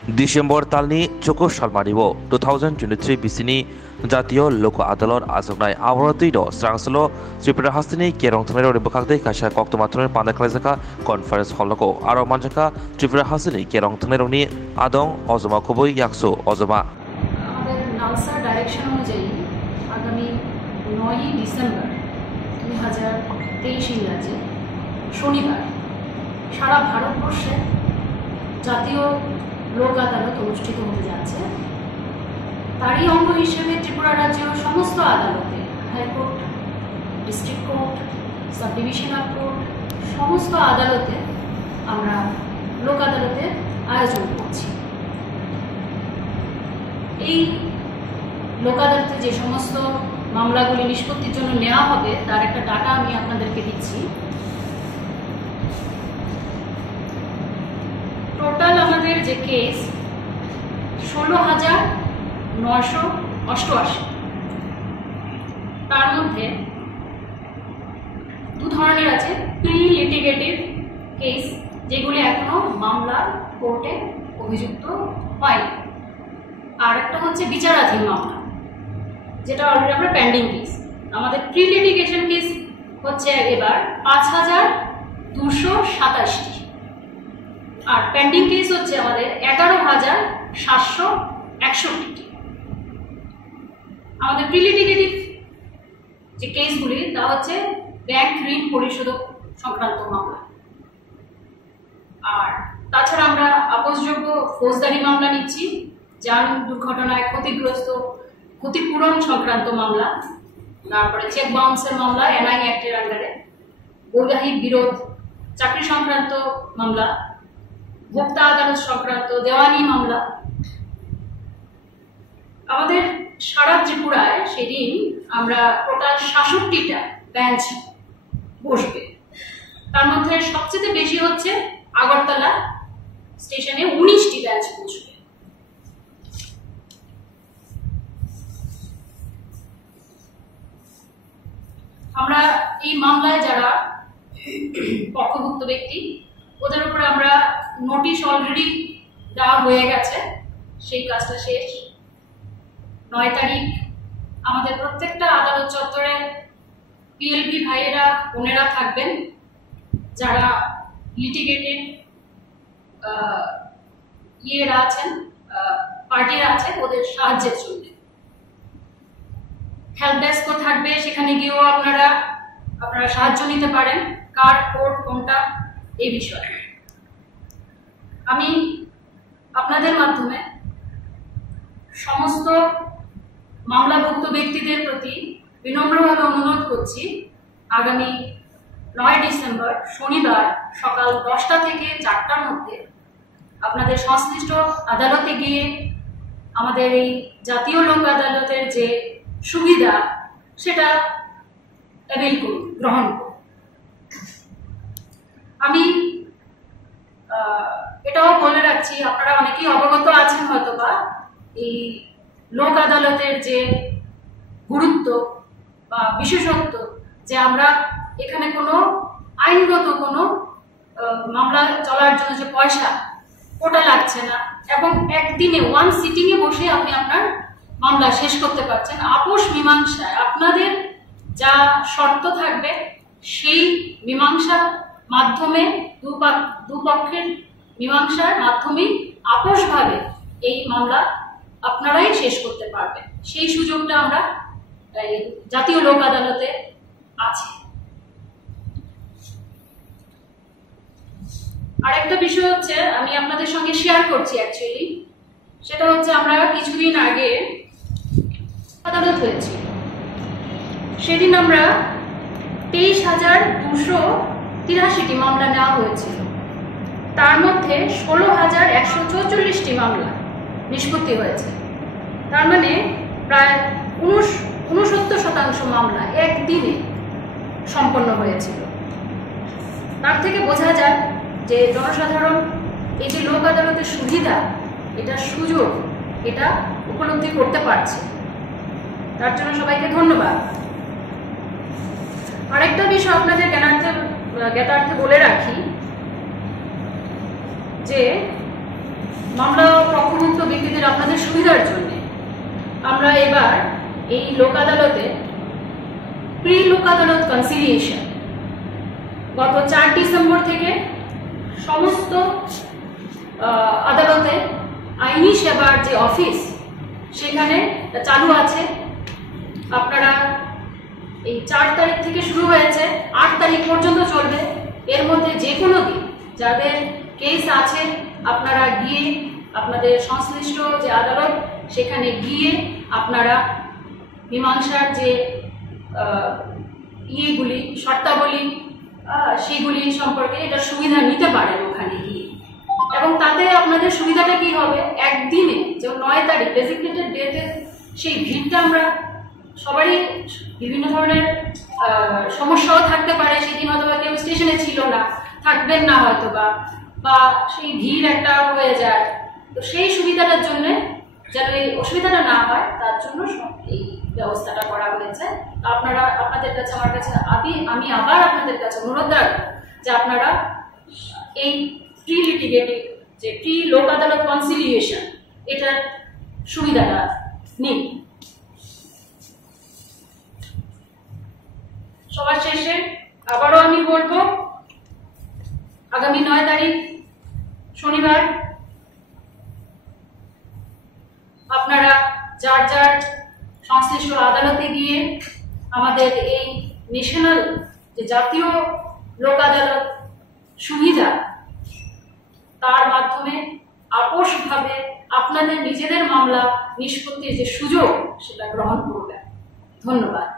December तालनि choco सालमारिबो 2023 बिसिनि जातीय लोक आदालत आजोगनाय आवरतै दो स्रांसलो त्रिपुरा हास्तिनि केरं थनाय रे बखाखदै काशा कक्तमात्रनि पान्दा खालायजाखा कनफारेन्स हलको आरो मानजाखा त्रिपुरा हास्तिनि केरं थनाय रंनि आदं अजमा खबै याकसो अजमा আমাদের নালসা ডাইরেকশন অনুযায়ী আগামী 9ই ডিসেম্বর 2023 ইংরাজি শনিবার সারা ভারতবর্ষে জাতীয় লোক আদালত অনুষ্ঠিত হতে যাচ্ছে। তারই অঙ্গ হিসেবে ত্রিপুরা রাজ্যের সমস্ত আদালতে high court, district court, sub divisional court সমস্ত আদালতে আমরা লোক আদালতের আয়োজন করছি। এই লোক আদালতে যে সমস্ত মামলাগুলি নিষ্পত্তির জন্য নেওয়া হবে তার একটা ডাটা আমি আপনাদেরকে দিচ্ছি। টোটাল আমাদের যে কেস 16,988, তার মধ্যে দু ধরনের আছে প্রি লিটিগেটিভ কেস, যেগুলি এখনো মামলা কোর্টে অভিযুক্ত হয়নি, আর একটা হচ্ছে বিচারাধীন মামলা, যেটা অলরেডি আমরা পেন্ডিং কেস। আমাদের প্রি লিটিগেশন কেস হচ্ছে এবার 5,227টি, আর পেন্ডিং কেস হচ্ছে আমাদের 11,761টি। আমাদের প্রি লিটিগেটিভ যে কেসগুলি তা হচ্ছে ব্যাংক ঋণ পরিশোধ সংক্রান্ত মামলা, আর তাছাড়া আমরা আপোসযোগ্য ফৌজদারি মামলা নিচ্ছি, যান দুর্ঘটনায় ক্ষতিগ্রস্ত ক্ষতিপূরণ সংক্রান্ত মামলা, তারপরে চেক বাউন্সের মামলা এনআই অ্যাক্টের আন্ডারে, বৈবাহিক বিরোধ, চাকরি সংক্রান্ত মামলা, ভোক্তা আদালত সংক্রান্ত দেওয়ানি মামলা। আমাদের সারা ত্রিপুরায় সেদিন আমরা টোটাল 66টা বেঞ্চ বসবে। তার মধ্যে সবচেয়ে বেশি হচ্ছে আগরতলা স্টেশনে 19টি বেঞ্চ বসবে। আমরা এই মামলায় যারা পক্ষভুক্ত ব্যক্তি ওদের উপরে আমরা নোটিশ অলরেডি দেওয়া হয়ে গেছে, সেই কাজটা শেষ। 9 তারিখ আমাদের প্রত্যেকটা আদালত চত্বরে পিএলবি ভাইয়েরা বোনেরা থাকবেন, যারা লিটিগেটেড ইয়েরা আছেন, পার্টিরা আছেন, ওদের সাহায্যের জন্য হেল্প ডেস্কও থাকবে। সেখানে গিয়েও আপনারা সাহায্য নিতে পারেন, কার কোর্ট কোনটা এই বিষয়ে। আমি আপনাদের মাধ্যমে সমস্ত মামলাভুক্ত ব্যক্তিদের প্রতি বিনম্রভাবে অনুরোধ করছি, আগামী 9 ডিসেম্বর শনিবার সকাল 10টা থেকে 4টার মধ্যে আপনাদের সংশ্লিষ্ট আদালতে গিয়ে আমাদের এই জাতীয় লোক আদালতের যে সুবিধা সেটা অ্যাভেল করুন, গ্রহণ করুন। আমি এটাও বলে রাখছি, আপনারা অনেকেই অবগত আছেন হয়তোবা এই লোক আদালতের যে গুরুত্ব বা বিশেষত্ব, যে আমরা এখানে কোনো আইনগত কোনো মামলা চলার জন্য যে পয়সা ওটা লাগছে না, এবং একদিনে ওয়ান সিটিংয়ে বসে আপনি আপনার মামলা শেষ করতে পারছেন। আপোষ মীমাংসায় আপনাদের যা শর্ত থাকবে সেই মীমাংসার মাধ্যমে দুপক্ষের মীমাংসার মাধ্যমেই আপোষভাবে এই মামলা আপনারাই শেষ করতে পারবেন। সেই সুযোগটা আমরা জাতীয় লোক আদালতে আছে। আরেকটা বিষয় হচ্ছে আমি আপনাদের সঙ্গে শেয়ার করছি, অ্যাকচুয়ালি সেটা হচ্ছে আমরা কিছুদিন আগে আদালত হয়েছি, সেদিন আমরা 23,283টি মামলা নেওয়া হয়েছিল, তার মধ্যে 16,144টি মামলা নিষ্পত্তি হয়েছে। তার মানে প্রায় 69% মামলা একদিনে সম্পন্ন হয়েছিল। তার থেকে বোঝা যায় যে জনসাধারণ এই যে লোক আদালতের সুবিধা, এটা সুযোগ, এটা উপলব্ধি করতে পারছে। তার জন্য সবাইকে ধন্যবাদ। আরেকটা বিষয় আপনাদের জ্ঞাতার্থে বলে রাখি যে মামলা ব্যক্তিদের আপনাদের সুবিধার জন্য আমরা এবার এই লোক আদালতে প্রি লোক আদালত কনসিলিয়েশন গত 4 ডিসেম্বর থেকে সমস্ত আদালতে আইনি সেবার যে অফিস সেখানে চালু আছে। আপনারা এই 4 তারিখ থেকে শুরু হয়েছে, 8 তারিখ পর্যন্ত চলবে। এর মধ্যে যে কোনো দিন যাদের কেস আছে আপনারা গিয়ে আপনাদের সংশ্লিষ্ট যে আদালত সেখানে গিয়ে আপনারা মীমাংসার যে ইয়েগুলি শর্তাবলী সেগুলি সম্পর্কে এটা সুবিধা নিতে পারেন ওখানে গিয়ে। এবং তাতে আপনাদের সুবিধাটা কি হবে, একদিনে যে 9 তারিখ ডেজিগনেটেড ডেতে সেই ভিড়টা আমরা সবারই বিভিন্ন ধরনের সমস্যাও থাকতে পারে, সেদিন হয়তো বা কেউ স্টেশনে ছিল না, থাকবেন না হয়তো বা সেই ভিড় একটা হয়ে যায়। তো সেই সুবিধাটার জন্য যেন এই অসুবিধাটা না হয় তার জন্য এই ব্যবস্থাটা করা হয়েছে। আপনারা আপনাদের কাছে আমি আবার আপনাদের কাছে অনুরোধ রাখবো যে আপনারা এই প্রি লিটিগেটিভ যে প্রি লোক আদালত কনসিলিয়েশন এটার সুবিধাটা নিন। সবার শেষে আবারও আমি বলবো, আগামী 9 তারিখ শনিবার আপনারা যার যার সংশ্লিষ্ট আদালতে গিয়ে আমাদের এই ন্যাশনাল যে জাতীয় লোক আদালত সুবিধা তার মাধ্যমে আপোষভাবে আপনাদের নিজেদের মামলা নিষ্পত্তির যে সুযোগ সেটা গ্রহণ করবেন। ধন্যবাদ।